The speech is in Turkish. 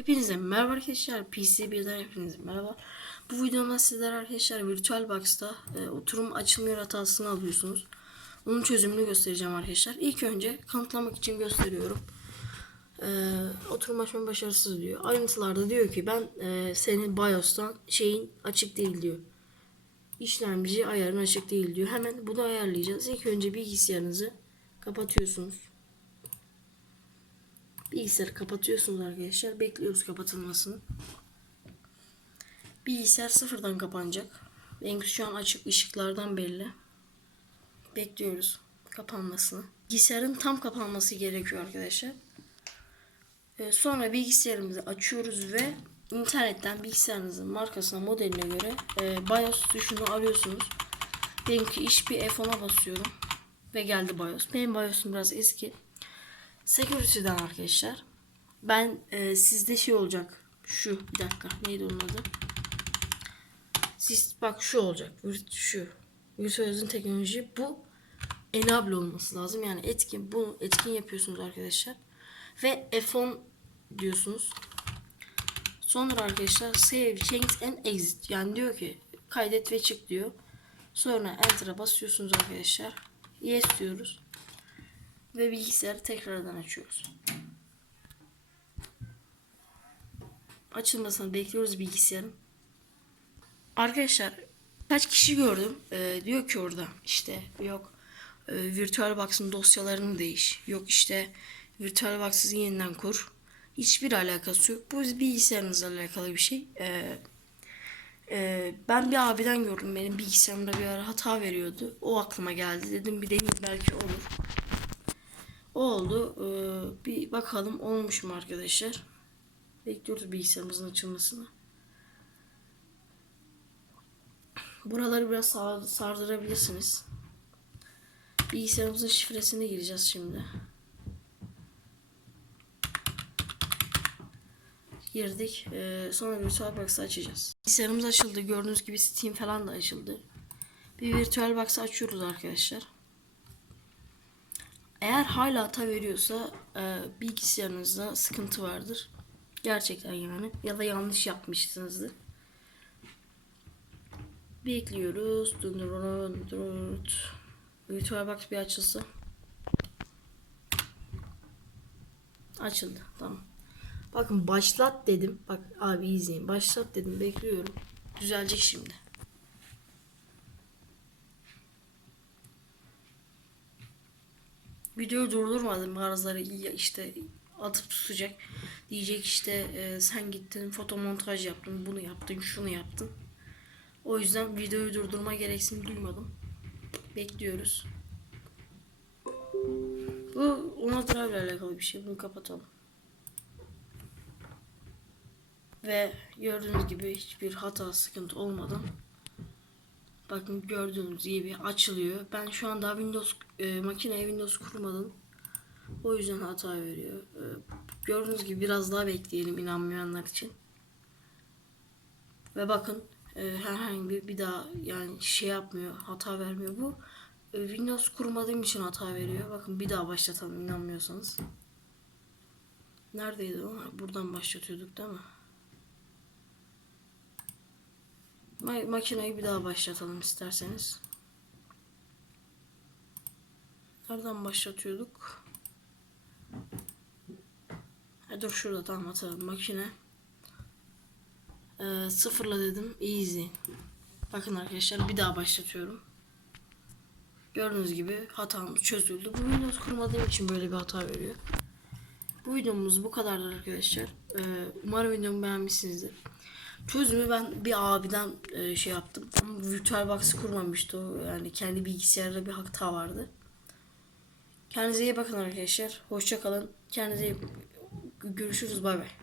Hepinize merhaba arkadaşlar. PCB'den hepinize merhaba. Bu videomda sizler arkadaşlar VirtualBox'ta e, oturum açılmıyor hatasını alıyorsunuz. Onun çözümünü göstereceğim arkadaşlar. İlk önce kanıtlamak için gösteriyorum. E, oturum açma başarısız diyor. Ayrıntılarda diyor ki ben e, senin BIOS'tan şeyin açık değil diyor. İşlemci ayarın açık değil diyor. Hemen bunu ayarlayacağız. İlk önce bilgisayarınızı kapatıyorsunuz. Bilgisayarı kapatıyorsunuz arkadaşlar. Bekliyoruz kapatılmasını. Bilgisayar sıfırdan kapanacak. Benimki şu an açık ışıklardan belli. Bekliyoruz kapanmasını. Bilgisayarın tam kapanması gerekiyor arkadaşlar. Ee, sonra bilgisayarımızı açıyoruz ve internetten bilgisayarınızın markasına modeline göre e, BIOS tuşunu arıyorsunuz. Benimki iş bir F10'a basıyorum. Ve geldi BIOS. Benim BIOS'um biraz eski. Security'den arkadaşlar. Ben e, sizde şey olacak. Şu bir dakika neydi onun adı? Siz bak şu olacak. Şu. Virtualizm teknoloji bu enable olması lazım. Yani etkin bunu etkin yapıyorsunuz arkadaşlar. Ve F10 diyorsunuz. Sonra arkadaşlar save, change and exit. Yani diyor ki kaydet ve çık diyor. Sonra enter'a basıyorsunuz arkadaşlar. Yes diyoruz ve bilgisayarı tekrardan açıyoruz. Açılmasını bekliyoruz bilgisayarın. Arkadaşlar kaç kişi gördüm? Ee, diyor ki orada işte yok e, VirtualBox'ın dosyalarını değiş yok işte VirtualBox'ı yeniden kur. Hiçbir alakası yok. Bu bilgisayarınızla alakalı bir şey. Ee, e, ben bir abiden gördüm benim bilgisayarımda bir ara hata veriyordu. O aklıma geldi. Dedim bir deneyim belki olur oldu. Ee, bir bakalım olmuş mu arkadaşlar. Bekliyoruz bilgisayarımızın açılmasını. Buraları biraz sar- sardırabilirsiniz. Bilgisayarımızın şifresine gireceğiz şimdi. Girdik. Ee, sonra VirtualBox'ı açacağız. Bilgisayarımız açıldı. Gördüğünüz gibi Steam falan da açıldı. Bir VirtualBox'ı açıyoruz arkadaşlar. Eğer hala hata veriyorsa e, bilgisayarınızda sıkıntı vardır. Gerçekten yani. Ya da yanlış yapmışsınızdır. Bekliyoruz. VirtualBox bir açılsa. Açıldı. Tamam. Bakın başlat dedim. Bak abi izleyin. Başlat dedim. Bekliyorum. Düzelecek şimdi. Videoyu durdurmadım ya işte atıp tutacak. Diyecek işte e, sen gittin fotomontaj yaptın bunu yaptın şunu yaptın. O yüzden videoyu durdurma gereksinimi duymadım. Bekliyoruz. Bu ona ile alakalı bir şey. Bunu kapatalım. Ve gördüğünüz gibi hiçbir hata sıkıntı olmadan Bakın gördüğünüz gibi açılıyor. Ben şu an daha Windows e, makineye Windows kurmadım. O yüzden hata veriyor. E, gördüğünüz gibi biraz daha bekleyelim inanmayanlar için. Ve bakın e, herhangi bir bir daha yani şey yapmıyor, hata vermiyor bu. E, Windows kurmadığım için hata veriyor. Bakın bir daha başlatalım inanmıyorsanız. Neredeydi o? Buradan başlatıyorduk değil mi? Ma- makineyi bir daha başlatalım isterseniz. Nereden başlatıyorduk? Ha, dur şurada tamam hatırladım. Makine. Ee, sıfırla dedim. Easy. Bakın arkadaşlar bir daha başlatıyorum. Gördüğünüz gibi hatam çözüldü. Bu Windows kurmadığım için böyle bir hata veriyor. Bu videomuz bu kadardır arkadaşlar. Ee, umarım videomu beğenmişsinizdir. Çözümü ben bir abiden e, şey yaptım. Ama VirtualBox kurmamıştı o. Yani kendi bilgisayarda bir hata vardı. Kendinize iyi bakın arkadaşlar. Hoşça kalın. Kendinize iyi... Görüşürüz. Bay bay.